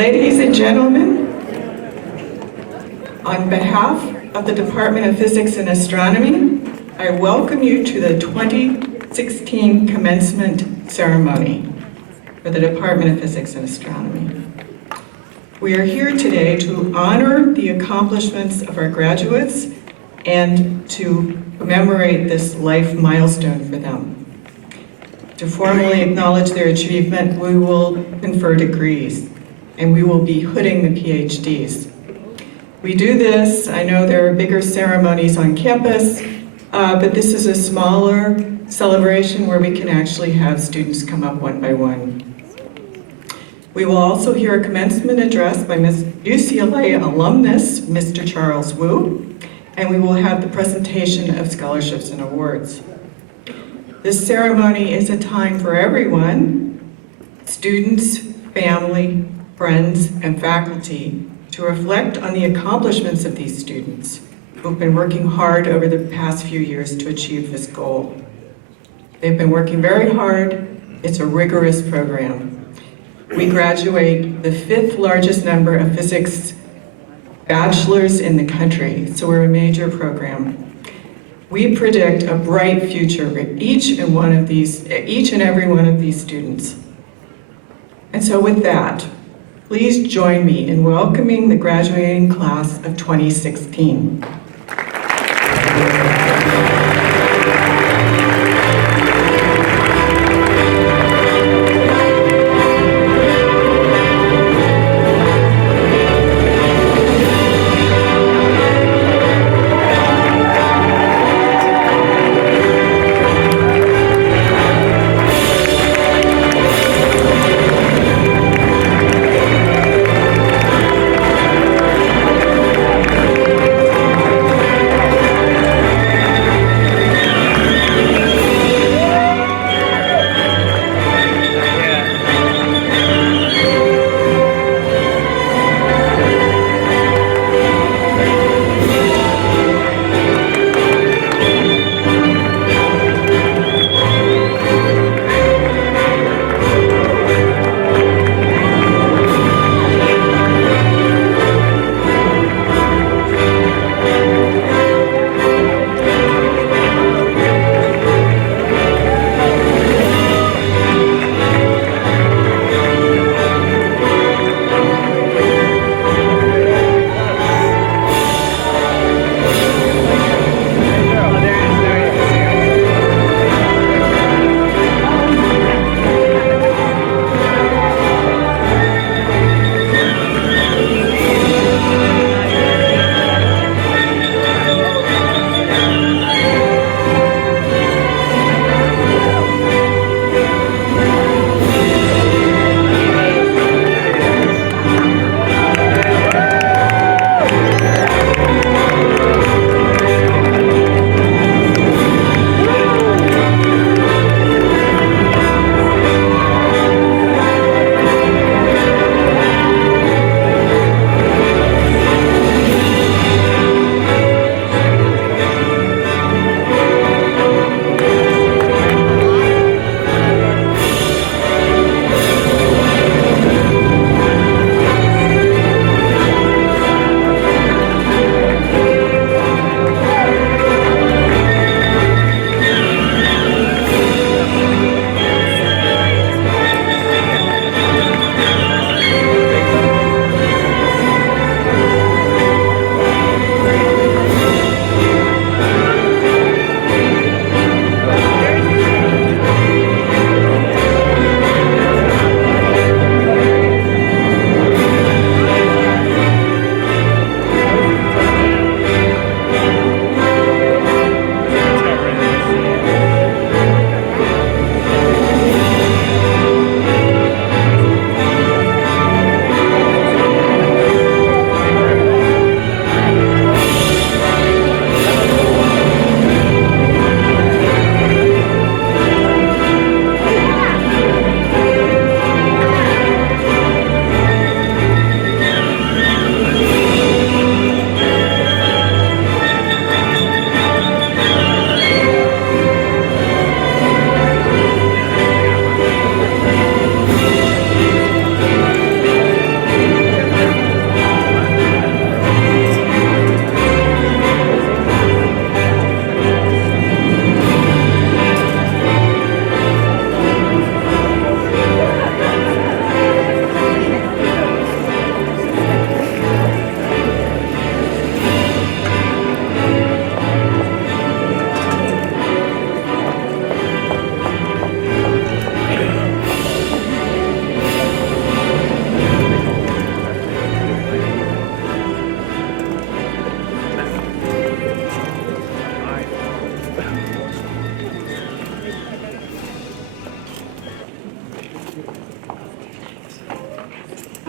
Ladies and gentlemen, on behalf of the Department of Physics and Astronomy, I welcome you to the 2016 commencement ceremony for the Department of Physics and Astronomy. We are here today to honor the accomplishments of our graduates and to commemorate this life milestone for them. To formally acknowledge their achievement, we will confer degrees, and we will be hooding the PhDs. We do this, I know there are bigger ceremonies on campus, but this is a smaller celebration where we can actually have students come up one by one. We will also hear a commencement address by UCLA alumnus, Mr. Charles Wu, and we will have the presentation of scholarships and awards. This ceremony is a time for everyone, students, family, friends, and faculty, to reflect on the accomplishments of these students who've been working hard over the past few years to achieve this goal. They've been working very hard. It's a rigorous program. We graduate the 5th largest number of physics bachelors in the country, so we're a major program. We predict a bright future for each and every one of these students. And so with that, please join me in welcoming the graduating class of 2016.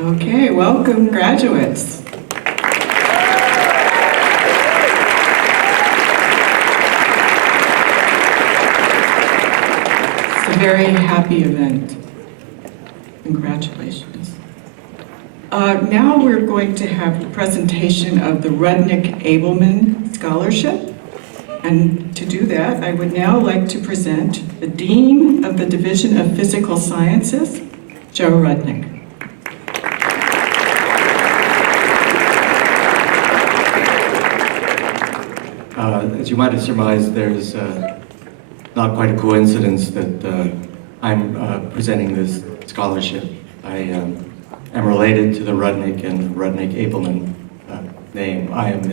Okay, welcome graduates. It's a very happy event. Congratulations. Now we're going to have a presentation of the Redneck Ableman Scholarship. And to do that, I would now like to present the Dean of the Division of Physical Sciences, Joe Redneck. As you might have surmised, there's not quite a coincidence that I'm presenting this scholarship. I am related to the Ruttman and Redneck Ableman name. I am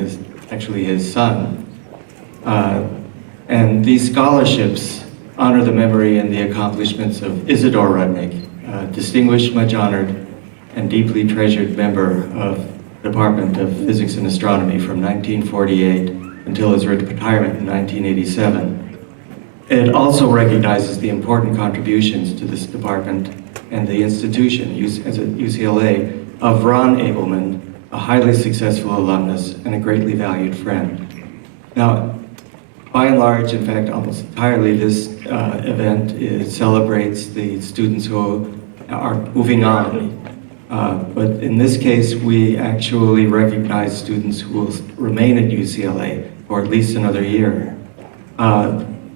actually his son. And these scholarships honor the memory and the accomplishments of Isidore Redneck, a distinguished, much honored, and deeply treasured member of the Department of Physics and Astronomy from 1948 until his retirement in 1987. It also recognizes the important contributions to this department and the institution, as at UCLA, of Ron Ableman, a highly successful alumnus and a greatly valued friend. Now, by and large, in fact, almost entirely, this event celebrates the students who are moving on. But in this case, we actually recognize students who will remain at UCLA for at least another year.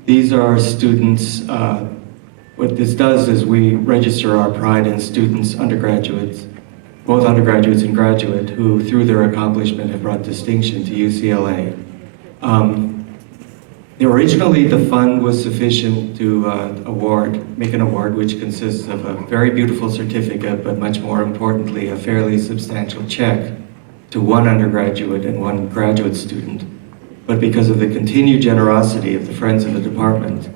These are students, what this does is we register our pride in students, undergraduates, both undergraduates and graduate, who through their accomplishment have brought distinction to UCLA. Originally, the fund was sufficient to make an award which consists of a very beautiful certificate, but much more importantly, a fairly substantial check to one undergraduate and one graduate student. But because of the continued generosity of the friends of the department,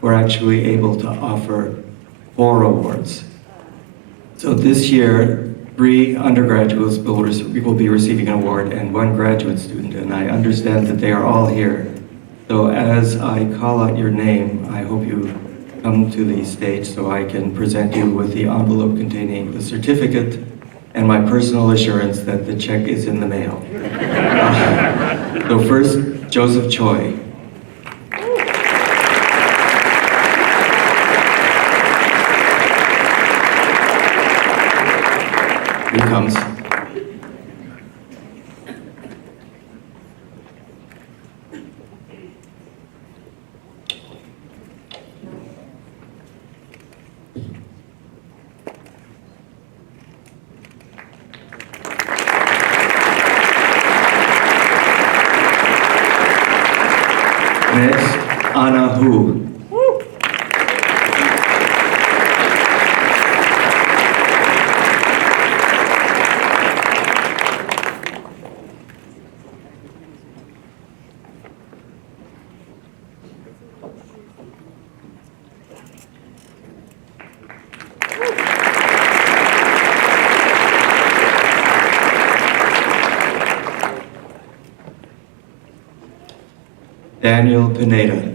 we're actually able to offer 4 awards. So this year, 3 undergraduates will be receiving an award and 1 graduate student, and I understand that they are all here. So as I call out your name, I hope you come to the stage so I can present you with the envelope containing the certificate and my personal assurance that the check is in the mail. So first, Joseph Choi. Here he comes. Next, Anna Hu. Daniel Pineda.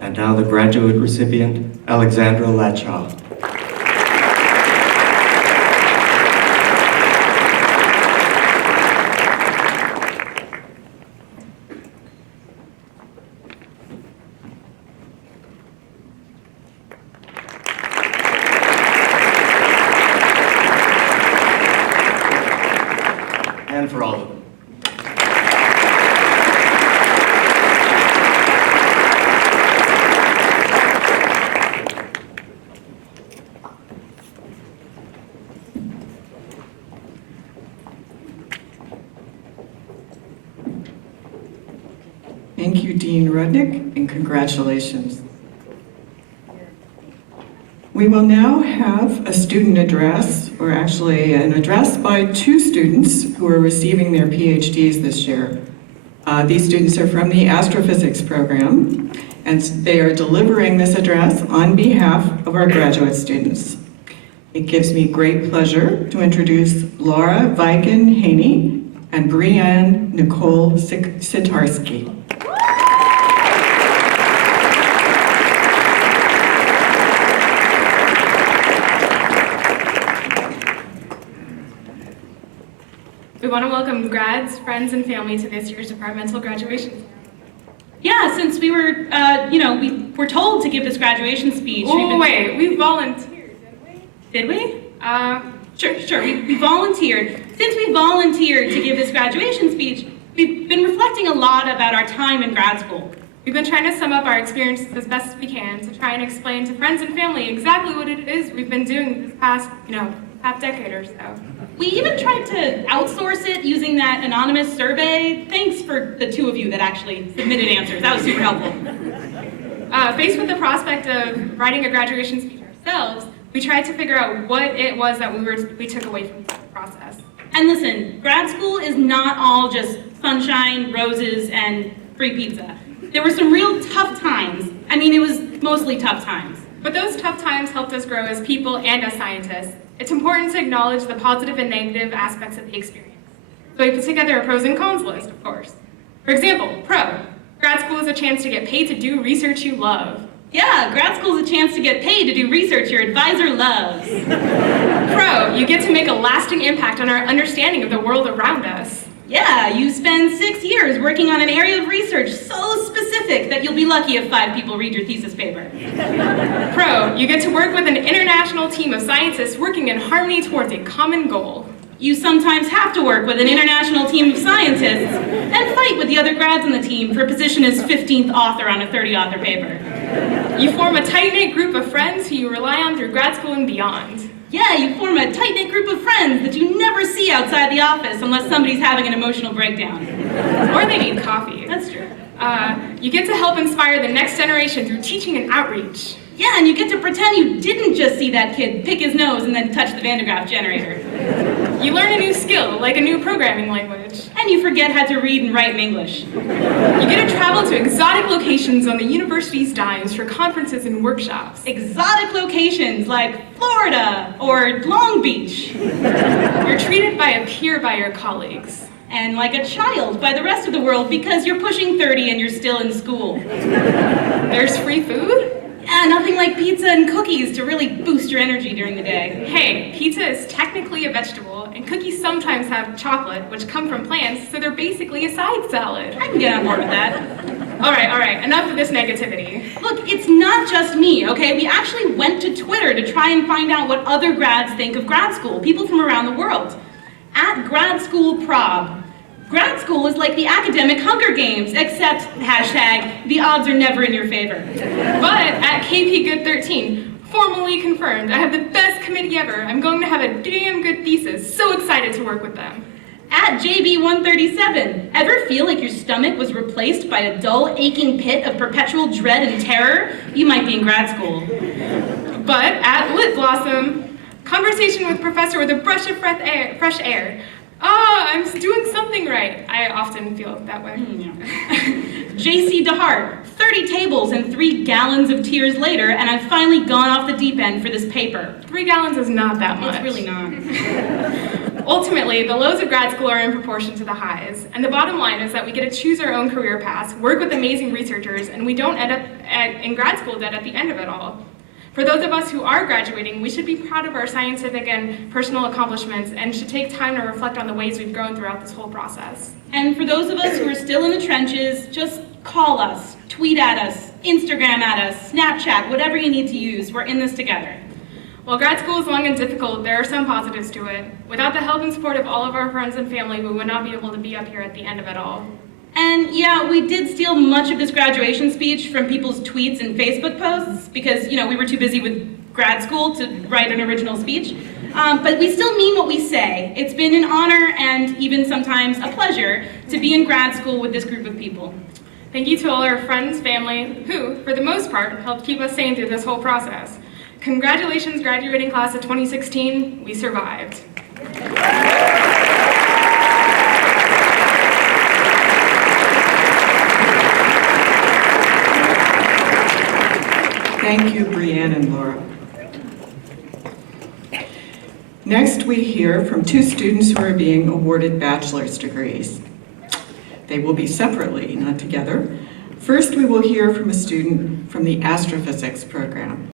And now the graduate recipient, Alexandra Latshaw. And for all of them. Thank you, Dean Redneck, and congratulations. We will now have a student address, or actually an address by 2 students who are receiving their PhDs this year. These students are from the astrophysics program, and they are delivering this address on behalf of our graduate students. It gives me great pleasure to introduce Laura Viken-Haney and Brianne Nicole Sitarski. We want to welcome grads, friends, and family to this year's departmental graduation. Yeah, since we were, we were told to give this graduation speech. Oh, wait, we volunteered, didn't we? Did we? Sure, we volunteered. Since we volunteered to give this graduation speech, we've been reflecting a lot about our time in grad school. We've been trying to sum up our experiences as best as we can to try and explain to friends and family exactly what it is we've been doing this past, half decade or so. We even tried to outsource it using that anonymous survey. Thanks for the two of you that actually submitted answers. That was super helpful. Faced with the prospect of writing a graduation speech ourselves, we tried to figure out what it was that we took away from the process. And listen, grad school is not all just sunshine, roses, and free pizza. There were some real tough times. I mean, it was mostly tough times. But those tough times helped us grow as people and as scientists. It's important to acknowledge the positive and negative aspects of the experience. So we put together a pros and cons list, of course. For example, pro, grad school is a chance to get paid to do research you love. Yeah, grad school is a chance to get paid to do research your advisor loves. Pro, you get to make a lasting impact on our understanding of the world around us. Yeah, you spend 6 years working on an area of research so specific that you'll be lucky if 5 people read your thesis paper. Pro, you get to work with an international team of scientists working in harmony towards a common goal. You sometimes have to work with an international team of scientists and fight with the other grads on the team for a position as 15th author on a 30-author paper. You form a tight-knit group of friends who you rely on through grad school and beyond. Yeah, you form a tight-knit group of friends that you never see outside the office unless somebody's having an emotional breakdown. Or they need coffee. That's true. You get to help inspire the next generation through teaching and outreach. Yeah, and you get to pretend you didn't just see that kid pick his nose and then touch the Van de Graaff generator. You learn a new skill, like a new programming language. And you forget how to read and write in English. You get to travel to exotic locations on the university's dimes for conferences and workshops. Exotic locations like Florida or Long Beach. You're treated by a peer by your colleagues. And like a child by the rest of the world because you're pushing 30 and you're still in school. There's free food? Yeah, nothing like pizza and cookies to really boost your energy during the day. Hey, pizza is technically a vegetable, and cookies sometimes have chocolate, which come from plants, so they're basically a side salad. I can get on board with that. All right, enough of this negativity. Look, it's not just me, okay? We actually went to Twitter to try and find out what other grads think of grad school, people from around the world. At Grad School Prob, grad school is like the academic Hunger Games, except, hashtag, the odds are never in your favor. But at KP Good 13, formally confirmed, I have the best committee ever. I'm going to have a damn good thesis. So excited to work with them. At JB 137, ever feel like your stomach was replaced by a dull, aching pit of perpetual dread and terror? You might be in grad school. But at Lit Blossom, conversation with professor with a brush of fresh air. I'm doing something right. I often feel that way. JC DeHart, 30 tables and 3 gallons of tears later, and I've finally gone off the deep end for this paper. 3 gallons is not that much. It's really not. Ultimately, the lows of grad school are in proportion to the highs, and the bottom line is that we get to choose our own career paths, work with amazing researchers, and we don't end up in grad school dead at the end of it all. For those of us who are graduating, we should be proud of our scientific and personal accomplishments and should take time to reflect on the ways we've grown throughout this whole process. And for those of us who are still in the trenches, just call us, tweet at us, Instagram at us, Snapchat, whatever you need to use. We're in this together. While grad school is long and difficult, there are some positives to it. Without the help and support of all of our friends and family, we would not be able to be up here at the end of it all. And yeah, we did steal much of this graduation speech from people's tweets and Facebook posts because, we were too busy with grad school to write an original speech. But we still mean what we say. It's been an honor and even sometimes a pleasure to be in grad school with this group of people. Thank you to all our friends, family, who, for the most part, helped keep us sane through this whole process. Congratulations, graduating class of 2016. We survived. Thank you, Brianne and Laura. Next, we hear from two students who are being awarded bachelor's degrees. They will be separately, not together. First, we will hear from a student from the astrophysics program.